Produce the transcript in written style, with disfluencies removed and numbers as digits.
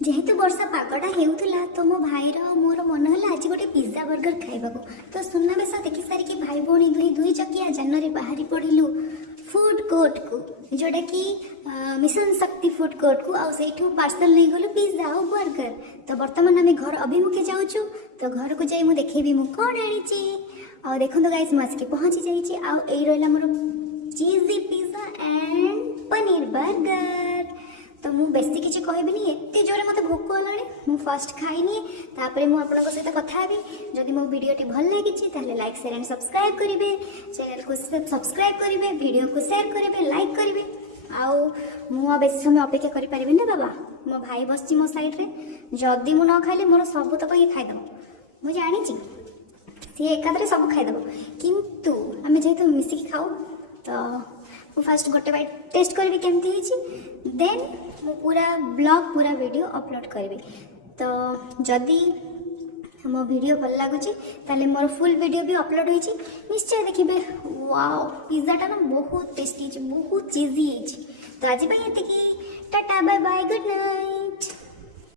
जेहेतु वर्षा पागटा हेउथुला तो मो भाईर मोर मन है आज गोटे पिज्जा बर्गर खाइबा तो सुनावेश देखि सारिकी भाई भौणी दुई चकिया जान बाहरी पड़िलु फूड कोर्ट को जोटा कि मिशन शक्ति फूड कोर्ट को आउ से पार्सल नहीं गलु पिज्जा और बर्गर। तो बर्तमान आम घर अभिमुखे जाऊँ तो घर को जाई देखेबी मु कौन आनी आ देखो गाइस मुझे पहुँची जाइए आउ रहा मोर चीजी पिज्जा एंड पनीर बर्गर। तो मु बेसी किसी कहबी एत जोरे मत भोक हेलानी मु फास्ट खाइनी तापर मु आपन सहित कथा हेबी। जदि मो वीडियोटी भल लगी लाइक शेयर एंड सब्सक्राइब करेंगे, चैनल को सब्सक्राइब करेंगे, वीडियो को शेयर करेंगे, लाइक करेंगे। आउ मु बेसी समय अपेक्षा करि परिबे ना बाबा, मो भाई बसची मो साइड रे, जदि मु न खाइले मोर सब तक ये खाइदब मु जानी सी एकादरे सब खाइदब किंतु आम जेहेतु मिसिकी खाऊ तो मु फास्ट गोटे बाइट टेस्ट करी केमती देन मु पूरा ब्लॉग पूरा वीडियो अपलोड करी। तो जदि मो वीडियो भल लगुच ताले मोर फुल वीडियो भी अपलोड होइछि निश्चय देखिबे। वाओ पिज्जाटा ना बहुत टेस्टी बहुत चीजी। तो आज एतिकी tata bye bye good night.